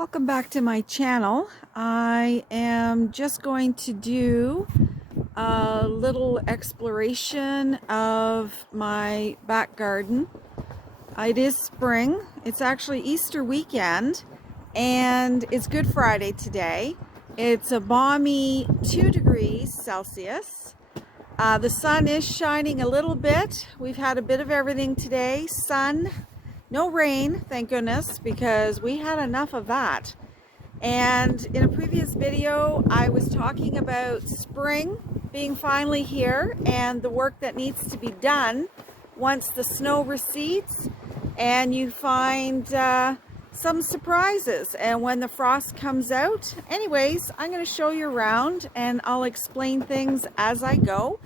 Welcome back to my channel. I am just going to do a little exploration of my back garden. It is spring. It's actually Easter weekend and it's Good Friday today. It's a balmy 2 degrees Celsius. The sun is shining a little bit. We've had a bit of everything today. Sun. No rain, thank goodness, because we had enough of that. And in a previous video, I was talking about spring being finally here and the work that needs to be done once the snow recedes and you find some surprises and when the frost comes out. Anyways, I'm going to show you around and I'll explain things as I go.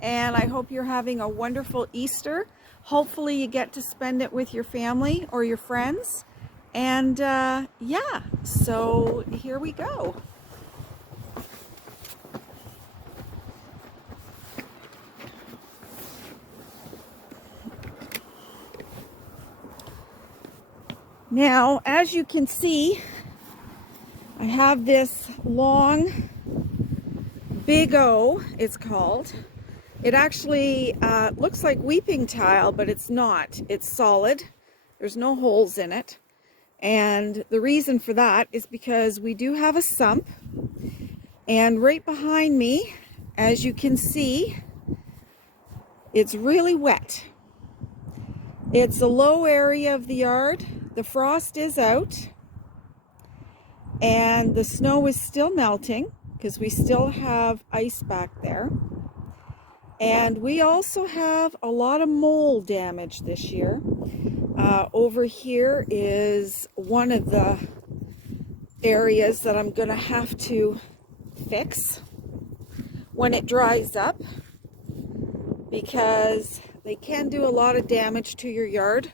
And I hope you're having a wonderful Easter. Hopefully you get to spend it with your family or your friends. And yeah, so here we go. Now, as you can see, I have this long Big O, it's called. It actually looks like weeping tile, but it's not. It's solid. There's no holes in it. And the reason for that is because we do have a sump. And right behind me, as you can see, it's really wet. It's a low area of the yard. The frost is out. And the snow is still melting because we still have ice back there. And we also have a lot of mold damage this year. Over here is one of the areas that I'm going to have to fix when it dries up, because they can do a lot of damage to your yard,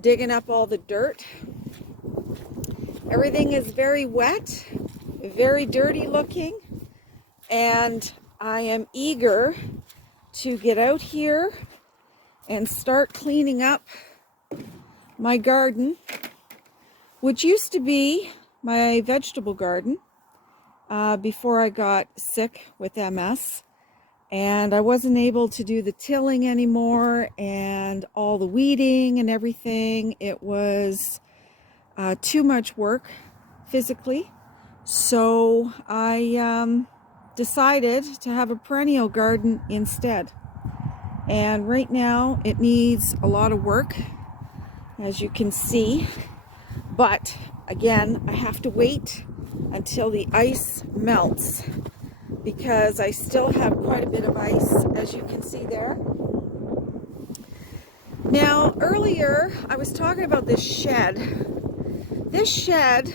digging up all the dirt. Everything is very wet, very dirty looking, and I am eager to get out here and start cleaning up my garden, which used to be my vegetable garden before I got sick with MS, and I wasn't able to do the tilling anymore and all the weeding and everything. It was too much work physically, so I decided to have a perennial garden instead. And right now it needs a lot of work, as you can see, but again, I have to wait until the ice melts because I still have quite a bit of ice, as you can see there. Now, earlier I was talking about this shed. This shed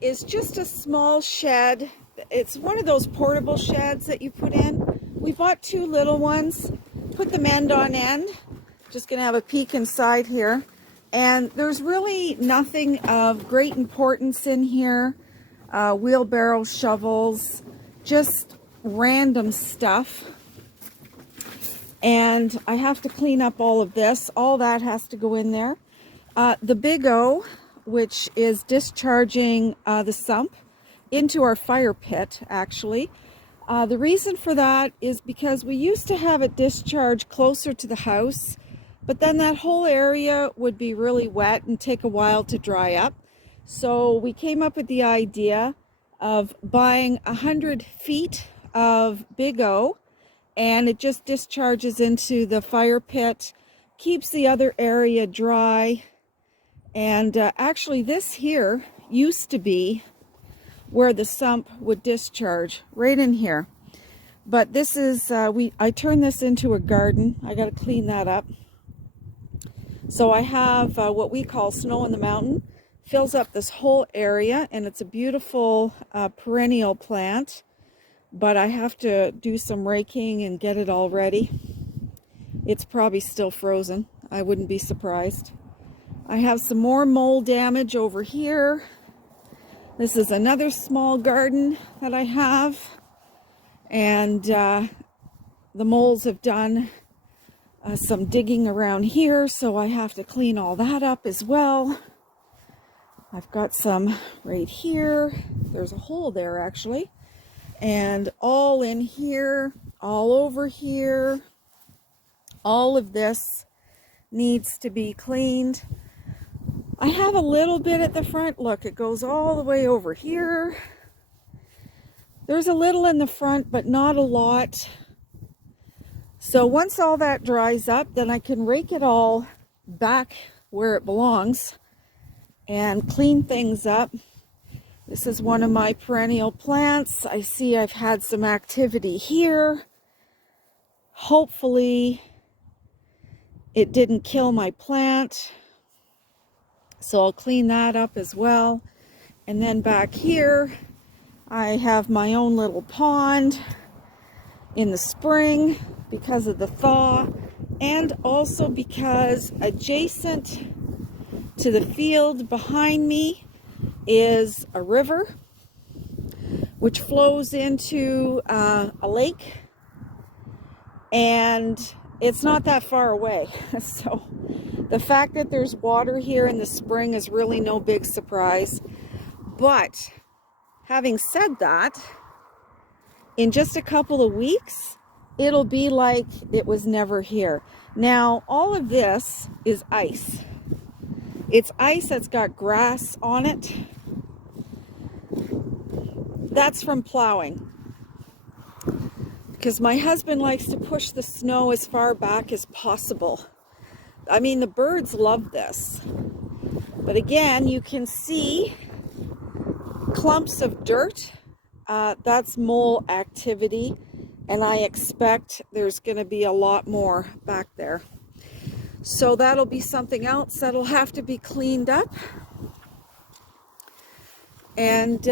is just a small shed. It's one of those portable sheds that you put in. We bought 2 little ones, put them end on end. Just gonna have a peek inside here. And there's really nothing of great importance in here. Wheelbarrow, shovels, just random stuff. And I have to clean up all of this. All that has to go in there. The Big O, which is discharging the sump into our fire pit, actually. The reason for that is because we used to have it discharge closer to the house, but then that whole area would be really wet and take a while to dry up. So we came up with the idea of buying 100 feet of Big O, and it just discharges into the fire pit, keeps the other area dry. And actually this here used to be where the sump would discharge, right in here. But this is, I turned this into a garden. I got to clean that up. So I have what we call snow in the mountain. Fills up this whole area, and it's a beautiful perennial plant. But I have to do some raking and get it all ready. It's probably still frozen. I wouldn't be surprised. I have some more mold damage over here. This is another small garden that I have. And the moles have done some digging around here, so I have to clean all that up as well. I've got some right here. There's a hole there actually. And all in here, all over here. All of this needs to be cleaned. I have a little bit at the front. Look, it goes all the way over here. There's a little in the front, but not a lot. So once all that dries up, then I can rake it all back where it belongs and clean things up. This is one of my perennial plants. I see I've had some activity here. Hopefully it didn't kill my plant. So I'll clean that up as well. And then back here, I have my own little pond in the spring because of the thaw, and also because adjacent to the field behind me is a river which flows into a lake, and it's not that far away. So the fact that there's water here in the spring is really no big surprise. But having said that, in just a couple of weeks, it'll be like it was never here. Now, all of this is ice. It's ice that's got grass on it. That's from plowing. Because my husband likes to push the snow as far back as possible. I mean, the birds love this. But again, you can see clumps of dirt. That's mole activity. And I expect there's going to be a lot more back there. So that'll be something else that'll have to be cleaned up. And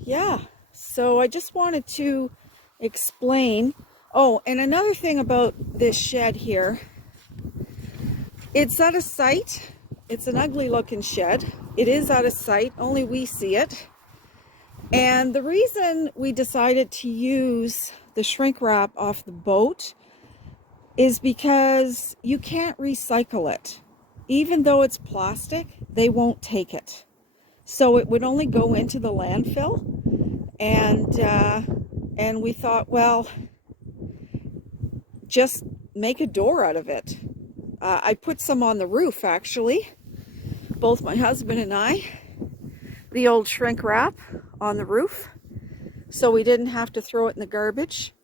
yeah, so I just wanted to explain. Oh, and another thing about this shed here. It's out of sight. It's an ugly looking shed. It is out of sight. Only we see it. And the reason we decided to use the shrink wrap off the boat is because you can't recycle it. Even though it's plastic, they won't take it. So it would only go into the landfill. And we thought, well, just make a door out of it. I put some on the roof, actually. Both my husband and I. The old shrink wrap on the roof. So we didn't have to throw it in the garbage.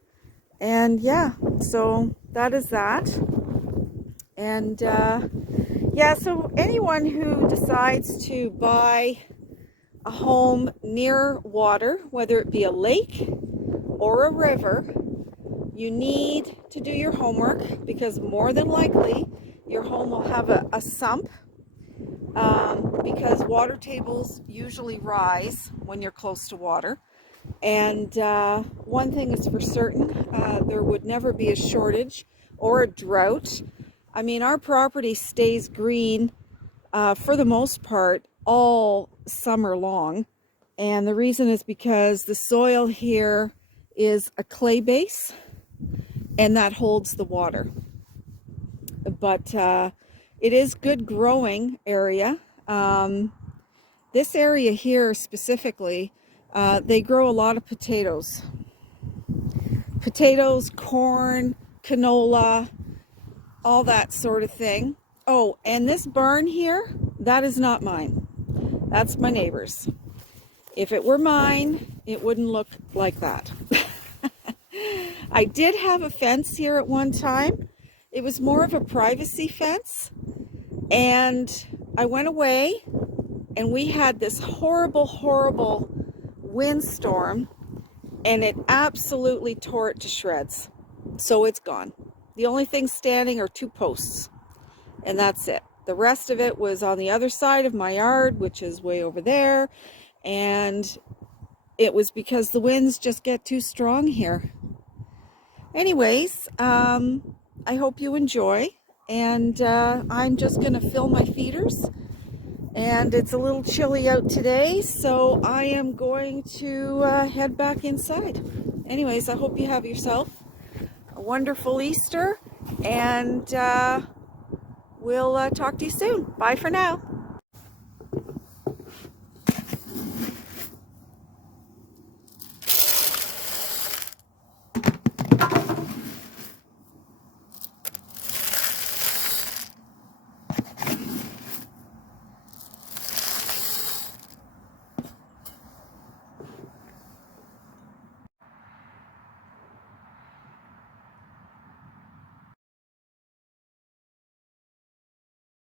And yeah, so that is that. And yeah, so anyone who decides to buy a home near water, whether it be a lake or a river, you need to do your homework, because more than likely your home will have a sump, because water tables usually rise when you're close to water. And one thing is for certain, there would never be a shortage or a drought. I mean, our property stays green for the most part all summer long. And the reason is because the soil here is a clay base, and that holds the water. But it is good growing area. This area here specifically, they grow a lot of potatoes. Potatoes, corn, canola, all that sort of thing. Oh, and this barn here, that is not mine. That's my neighbor's. If it were mine, it wouldn't look like that. I did have a fence here at one time. It was more of a privacy fence. And I went away, and we had this horrible, horrible windstorm, and it absolutely tore it to shreds. So it's gone. The only thing standing are 2 posts, and that's it. The rest of it was on the other side of my yard, which is way over there, and it was because the winds just get too strong here. Anyways, I hope you enjoy, and I'm just going to fill my feeders, and it's a little chilly out today, so I am going to head back inside. Anyways, I hope you have yourself a wonderful Easter, and we'll talk to you soon. Bye for now.